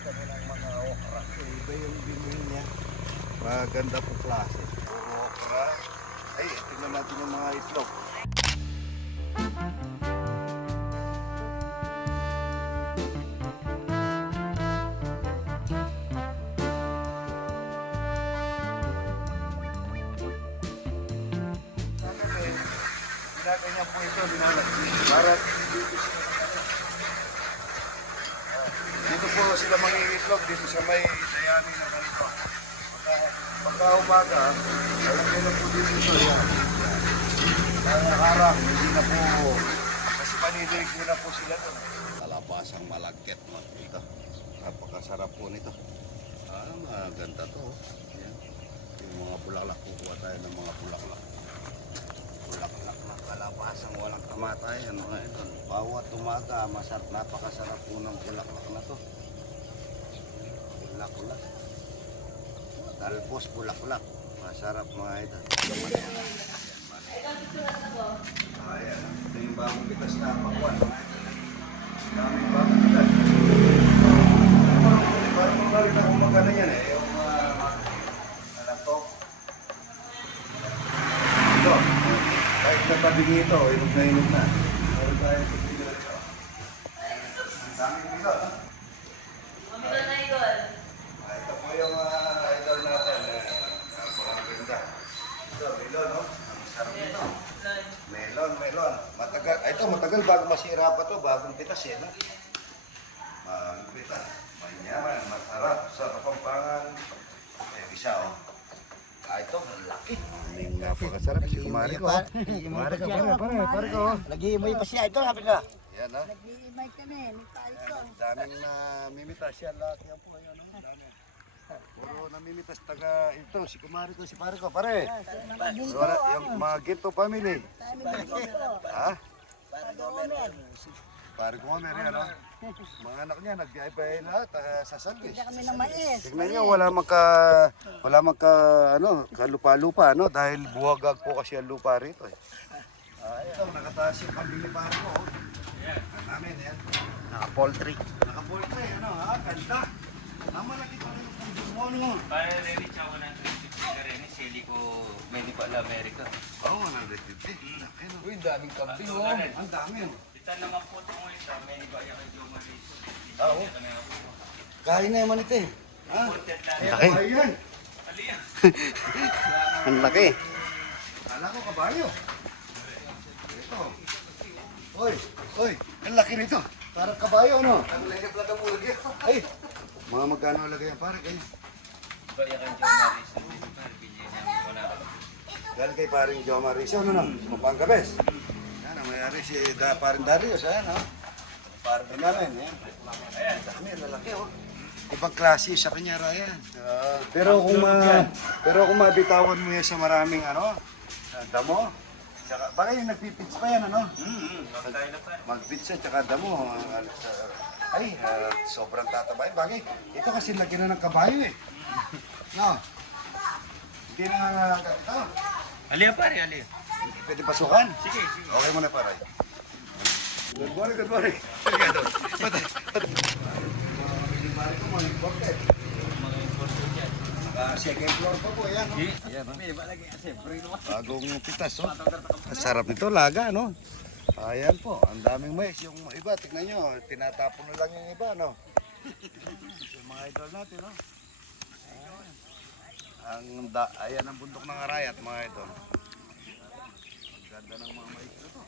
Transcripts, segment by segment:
kami ng mga okra. Iba yung binili niya. Maganda po klase. Puro okra. Ay, tingnan natin yung mga itlog. Ginaganyan po ito, para dito po sila mangingitlog dito sa may dayami na ganito. Pagka umaga, alam nyo na po dito ito yan. Kaya harang, hindi na po, kasi panidirig nyo na po sila doon. Kalabasang malagkit mo dito. Napakasarap po nito. Maganda to. Yan. Yung mga bulaklak, kukuha tayo ng mga bulaklak. Bulaklak na kalabasang walang kamatayan. Bawat umaga, napakasarap po ng bulaklak na to. Bulaklak. Talbos bulaklak. Masarap mga ito. Ayan. Ito yung bagong pitas na pakuan. Daming bagong pitas. Parang magalit ako magana yan eh. Yung nalatok. Ito. Kahit natabing ito, inog na inog na. Meron tayo sa video ito. Ang daming bilo. Mamilo na idol. Ito po yung idol natin. Napakaganda. Ito, melon, no? Ang sarap nito. Melon. Matagal. Ito, matagal bago masira pa to. Bagong pitas eh, no? Bagong pitas. Manyaman, masarap. Sa Kapampangan. Isa, oh. Ito, ang laki. Napakasarap si Kumari ko. Kumari ko, pare ko. Nag-iimay pa siya. Ito, sabi ka. Yan, ha? Nag-iimay kami. Daming namimitas yan lahat yan po. Yan, no? Dami. Puro namimitas taga ito, si Kumari ko, si pare ko. Pare, wala, yung mga Ginto family. Ha? Pare ko Homer, yan, no? Mga anak niya, nag-iabay lahat sa Sandwich. Kami ng mais. Tignan niyo, wala kalupa-lupa, no? Dahil buwagag po kasi ang lupa rito, eh. Ito, nakataas yung pambili pare ko, oh. Namin, yan. Naka-poultry. Naka-poultry, ano, ha? Ganda. Tama na kita rin ang pagdumon mo. Para rin siya 150 ka rin, sili ko Medi pa la America. Oo, 150. Ayun, Uy, daming kambing. ang dami, oh. Kita naman po ito mo ito, Medi pa yung kay Joma Rizzo. Oo. Kain na naman ito, eh. Ha? Laki. Ayan. Aliyan. Ang laki. Kala ko kabayo. Ito. Oy, ang laki nito. Parang kabayo, no? Ang lagay mo lagi. Ay, mga magkano lagay yan, pare, kayo? Iba yung kay Joma Rizzo. Bilhin niya, wala. Dahil kay paring Joma Rizzo, ano no? Mapangkabes. Yan, ang mayari si paring Darius, ayan, no? Paring namin, yan. Ayan, dami, lalaki, oh. Ibang klase sa kanya, Ryan. Pero kung mabitawan mo yan sa maraming, damo, tsaka, baka yung nagpipits pa yan, ano? Magkaya na pa. Magpits yan, tsaka damo, sobrang tatabay. Bagay, ito kasi lagi na ng kabayo, eh. No? Hindi na ito. Aliya pare, aliya. Pwede pasukan? Sige. Okay muna, pare. Good morning. Sige, ito. Pare ko, mga imported. Mga enforcer dyan. Second floor pa po, yan. Ayan, may iba lagi. Siyempre naman. Bagong pitas, oh. Sarap nito, laga, no? Ayan po, ang daming mais. Yung iba, tignan nyo, tinatapon na lang yung iba, no? Yung mga idol natin, no? Ayan ang bundok ng Arayat, mga idol. Ang ganda ng mga mais na to.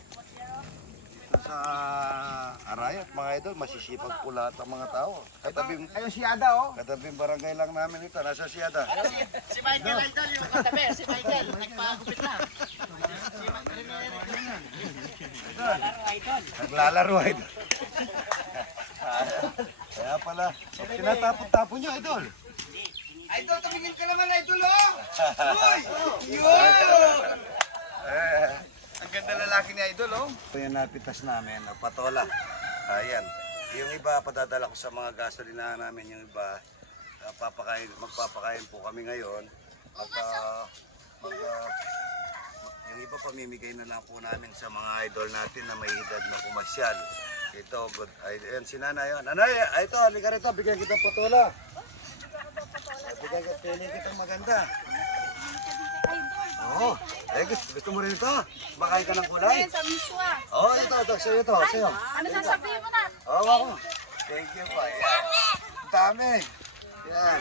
Dito sa Arayat, mga idol, masisipag po lahat ng mga tao. Katabing, Ayun si Ada, oh. katabing barangay lang namin ito. Nasa si Ada. Si Michael Idol, yung katabi. Si Michael, nagpagupit na. Naglalaro, idol. Kaya pala, tinatapon-tapon niyo, idol. Idol, tumingin ka naman, Idol, oh. Uy! Ang ganda lalaki ni Idol, oh. Ito yung napitas namin, patola. Ayan. Yung iba, padadala ko sa mga gasolinahan namin. Yung iba, magpapakain po kami ngayon. Yung iba, pamimigay na lang po namin sa mga idol natin na may edad na pumasyal. Ito, good. Ay, ayan si nanay. Nanay, ito, halika rito. Bigyan kita patola. Bigyan kita, pili kitang maganda. Oo. Eh, gusto mo rin ito? Makain ka ng kulay? Sa miswa. Oo, ito, sa'yo ito, sa'yo. Ano sasabihin mo na? Oo, ako. Thank you pa. Yan. Dami. Yan.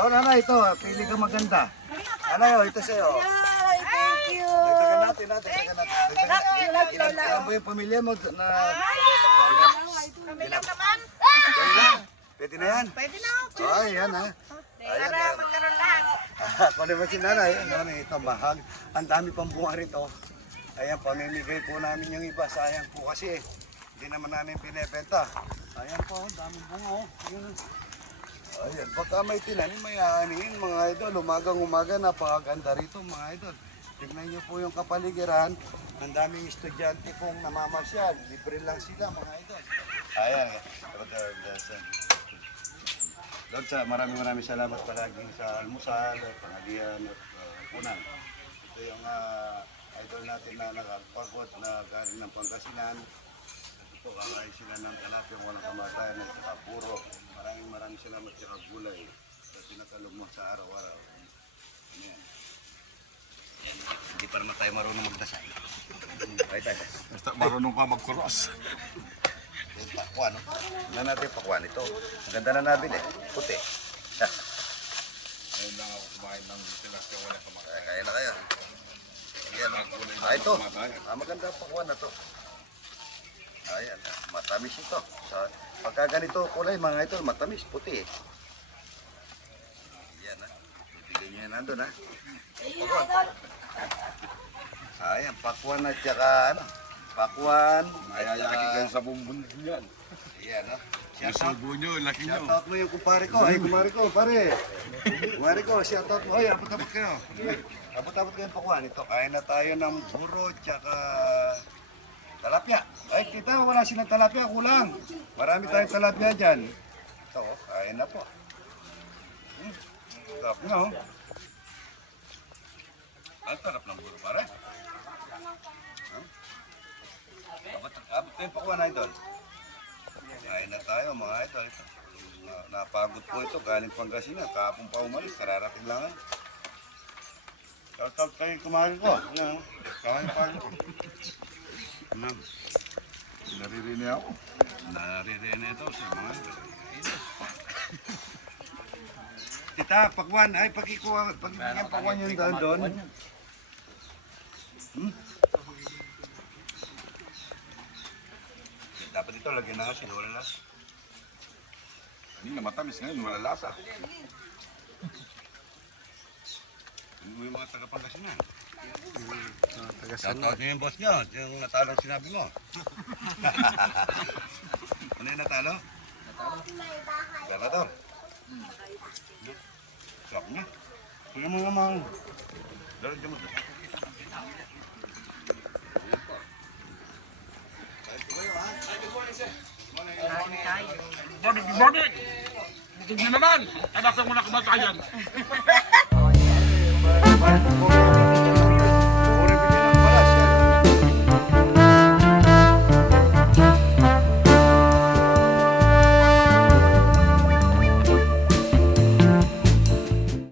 Oo, nanay, ito. Pili ka maganda. Nanay, ito sa'yo. Thank you. Dagdagan natin. Ilan ba yung pamilya mo na... Kami lang naman. Kayo lang? Pwede na yan? Pwede na. Oh, yan ha. Ayan, ayan. Magkaroon lahat. Ako naman si nanay. Nanay, ito mahal. Ang dami pang bunga rito. Ayan, pamimigay po namin yung iba. Sayang po kasi hindi naman namin pinebenta. Ayan po, ang daming bunga. Ayan. Ayan, baka may tinanim, may aanin mga idol. Umagang-umaga, napakaganda rito mga idol. Tignan niyo po yung kapaligiran. Ang daming estudyante pong namamasyal. Libre lang sila mga idol. Ayan. Lord, maraming salamat palagi sa almusal, panghalian at punan. Ito yung idol natin na nakapagod na galing ng Pangasinan. Ito, kakain sila ng talapyang walang kamatayan at saka puro. Maraming salamat sa gulay sa pinakalog mo sa araw-araw. Ayan. Hindi pa naman tayo marunong magdasal. Ay tayo. Basta marunong ka mag-cross. Yung pakwan, no? Tingnan natin yung pakwan ito. Ang ganda na nabili. Puti. Ayun lang ako kumain ng tilapia wala kamatayan. Kaya na kayo. Ayan. Ito. Maganda ang pakwan na to. Ayan. Matamis ito. Pagka ganito kulay, mga ito, matamis. Puti. Ayan ha. Bibigyan nyo yan nandun ha. Pakwan. Ayan. Pakwan at saka ano. Pakwan. Mayayaki kayo sa bumbun yan. Ayan ha. Yung subo nyo, laki nyo. Shoutout mo yung kumpare ko. Ay, kumpare ko, pare. Kumpare ko, shoutout mo. Ay, abot-abot kayo. Abot-abot kayo pakwan. Ito, kain na tayo ng buro tsaka talapia. Ay, kita, wala silang talapia, kulang. Marami tayong talapia dyan. Ito, kain na po. Sarap na, oh. Ang sarap ng buro, pare. Abot kayo pakwan na ito. Kain na tayo mga idol. Napagod po ito, galing Pangasinan. Kahapon pa umalis, kararating lang. Shoutout kayo kumain ko. Kain pa ako. Naririnig ako. Naririnig ito sa mga idol. Tita, pakwan. Ay, pagkikyan pakwan yung doon. Dapat ito, lagyan na kasi, wala lang. Kanina matamis ngayon, wala lasa. Ano yung mga taga-Pangasinan? Shoutout niyo yung boss niyo, yung natalo sinabi mo. Ano yung natalo? Ganador. Sarap niya. Sige mo naman. Lalagyan mo ito. Good morning! Busog na naman! Anak sa muna kamatayan!